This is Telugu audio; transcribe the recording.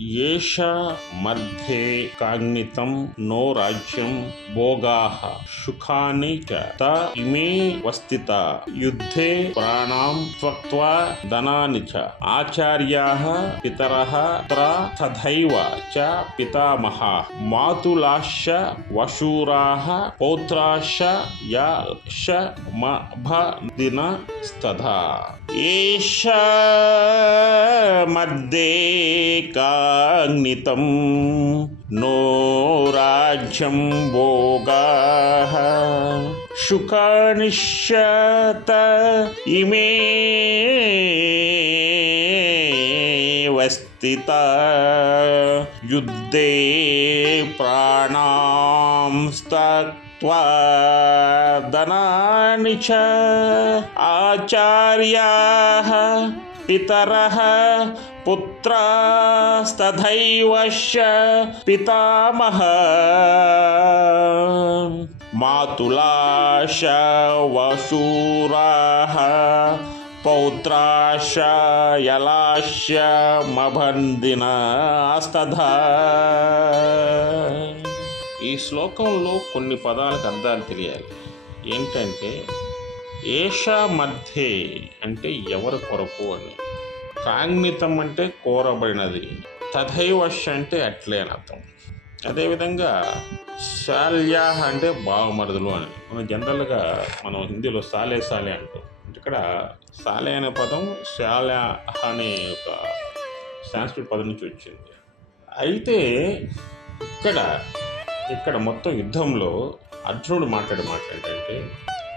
ఏష మధ్యే కాగ్నితం నో రాజ్యం భోగాః సుఖాని చ త ఇమే వస్థిత యుద్ధే ప్రాణాం త్యక్త్వా ధనాని చ ఆచార్యాః పితరః తథైవ చ పితామహాః మాతులాశ్చ వశూరాః పౌత్రాశ్చ యశ మభదిన స్తథా ఏష మధ్యే కాగ్నితం నో రాజ్యం భోగాః సుఖానిశ్చ ఇమే వస్థిత యుద్ధే ప్రాణాం త్యక్త్వా ధనాని చ ఆచార్యాః పితరః పుత్రాస్తథైవ పితామహాః మాతులాశ్చ వశూరాః పౌత్రాశ్చ యలాశ్చ మభందిన స్తథా. ఈ శ్లోకంలో కొన్ని పదాలకు అర్థాలు తెలియాలి. ఏంటంటే ఏష మధ్యే అంటే ఎవరి కొరకు అని, కాగ్నితం అంటే కోరబడినది, తథైవశ అంటే అట్లే అని అర్థం. అదేవిధంగా శాల్యా అంటే బావమరుదులు అని. మనం జనరల్గా మనం హిందీలో సాలే సాలే అంటాం. ఇక్కడ సాలే అనే పదం శాల్యా అనే ఒక సాంస్క్రిట్ పదం నుంచి వచ్చింది. అయితే ఇక్కడ మొత్తం యుద్ధంలో అర్జునుడు మాట్లాడే మాట ఏంటంటే